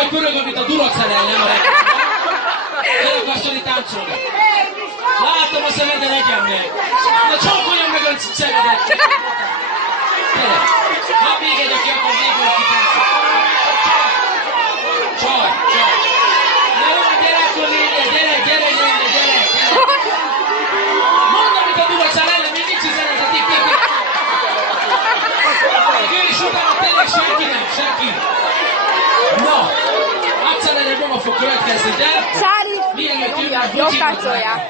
hogy pörögöm, mint a Duracell, nem a rekordban. El akarsz tudni táncolni. Látom a szemed, de legyen meg. Na csókoljon meg a szemedet. Gyere. Ha még egy, aki akar végül, aki táncol. Csaj. Jó, gyere akkor lényeg, gyere. Mondom, mint a Duracell ellen, még nincs üzenet, tik. Ő is utána tényleg senki. Na, Accelere Bomba fog következni, de... Sári, jobb táncolják.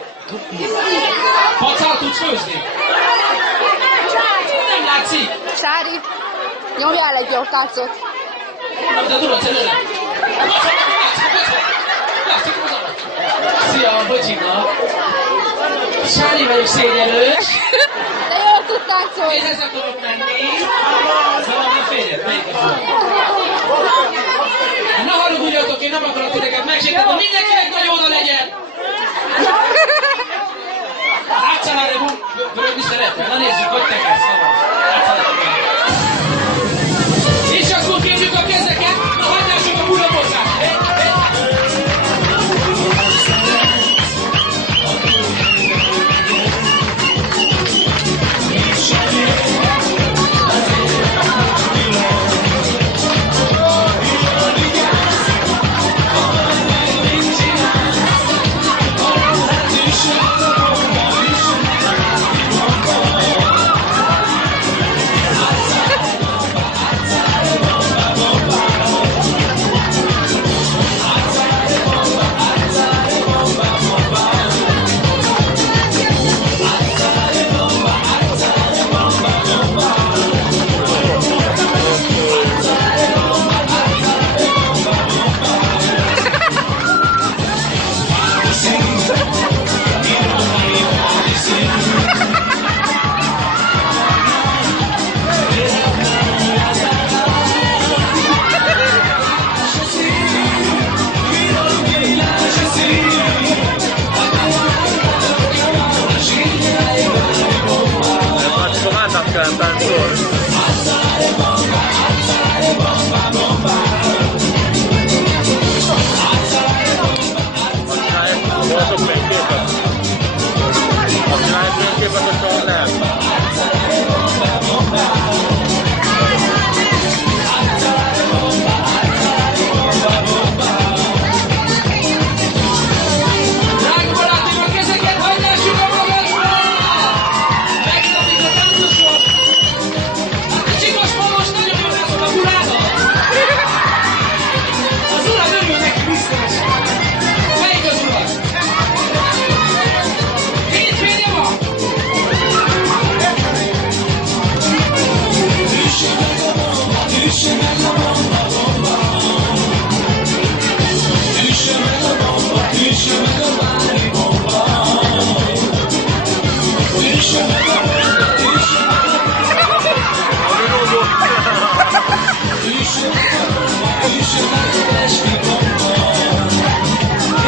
Pacal tudsz főzni? Nem látszik. Sári, nyomjál egy jobb táncot. De Duracell ellen. Szia, bocsika. Sári vagyok szégyenlős. De jól tud táncolni. Én ezzel tudok menni. Szóval a férjed, melyik a főleg? Ne haragudjatok, én nem akarok titeket megsérteni, mindenkinek nagy oda legyen! Accelere Bomba szeretne, na nézzük, hogy te kezd, és akkor kérjük a kezeket, na hagyjássuk a burabozást!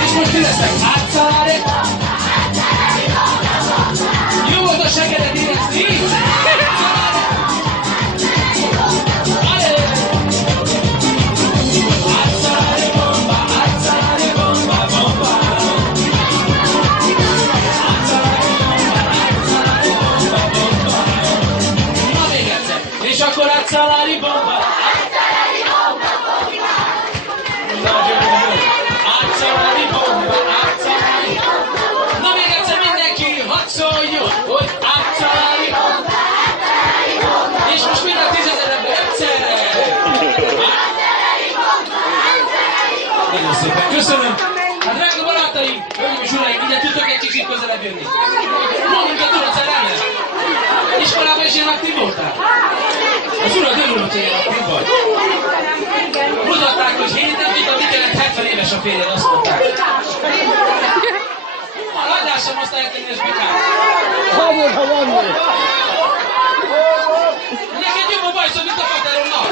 És most mi leszek? Jó volt a sekedet érezni? Na még egyszer. És akkor Accelere Bomba! Na még egyszer mindenki, hadd szóljon, hogy Accelere Bomba! És most mind a 10 000 ember egyszerre! Nagyon szépen köszönöm! Hát drága barátaim, hölgyeim és uraim, ide tudtok egy kicsit közelebb jönni. Mondjuk a Duracell ellen. Iskolában is ilyen aktív voltál? Az urad örülök, hogy ilyen aktív vagy. Mutatták, hogy héten tudtam, mit jelent 70 éves a férjed, azt mondták. Hagyjássam azt a 70 éves bikát. Hamar, ha van még. Neked jobb a bajszod, mint a pateronnak.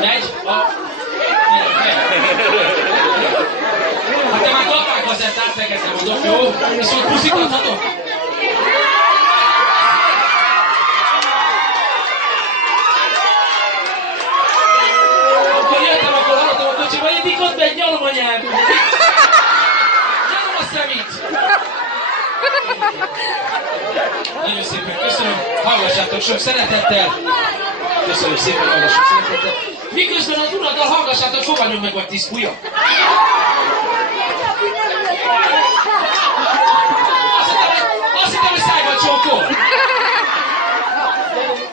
Megy a... Hát te már kapták az ezt, neked nem mondok, jó? Viszont puszikathatok? anyám! Nem a szemét! Nagyon szépen köszönöm, hallgassátok sok szeretettel! Köszönöm szépen, hallgassak szeretettel! Miközben az uraddal hallgassátok, fogadjon meg vagy 10 pulyok! Azt hittem, hogy szájban csókol!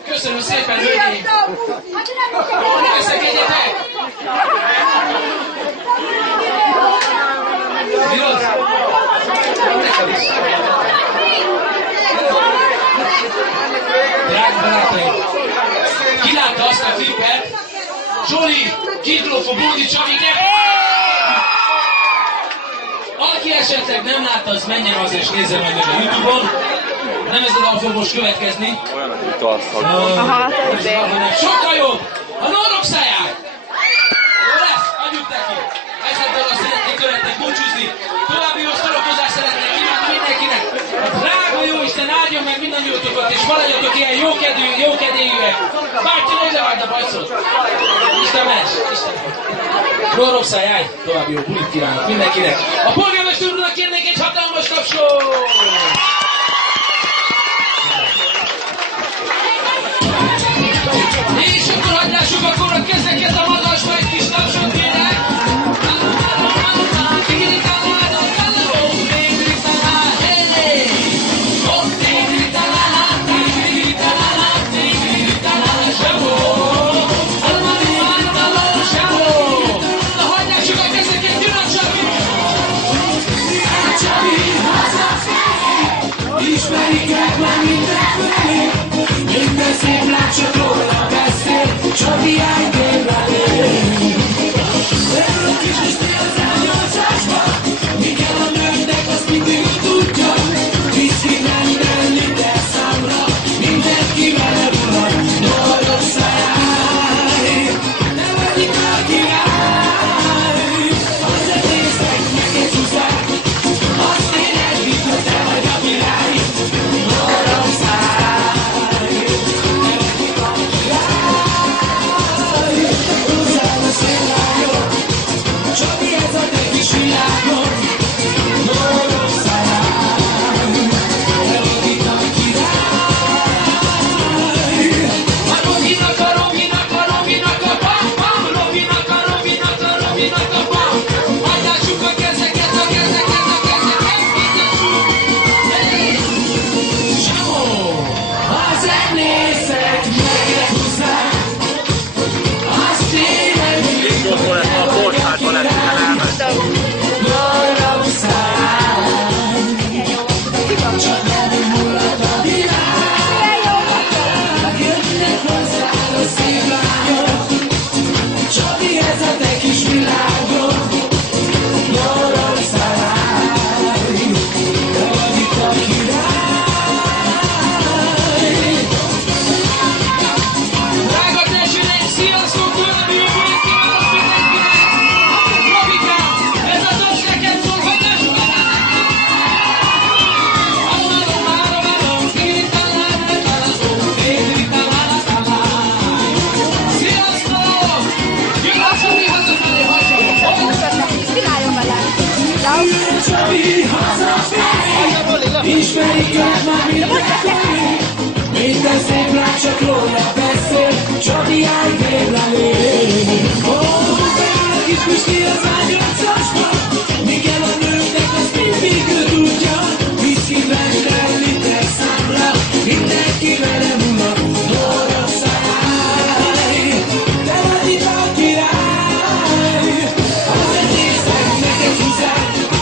Köszönöm szépen, hölgyeim! Összekedjetek! Mi az? Neked is! Drága barátaim! Ki látta azt a klipet? Zsoli, Kidlófó, Bódi Csaviket! Aki esetleg nem látta, az menjen az és nézze meg a YouTube-on. Nem ez a dal fog most következni. Olyan, mint alszak. Sokkal jobb! A Norok száját! Jó lesz? Adjuk neki! Ezen dal azt szeretnék követnek búcsúzni. További jó szorokozás szeretnék kívánni mindenkinek. A drága Jóisten áldjon meg mindannyiótokat, és maradjatok ilyen jókedélyűek. Bárki ne leváld a bajszot! Isten ments! Isten ments! Norok száját! További jó bulit kívánok mindenkinek. A polgármester úrnak kérnék egy hatalmas tapsot!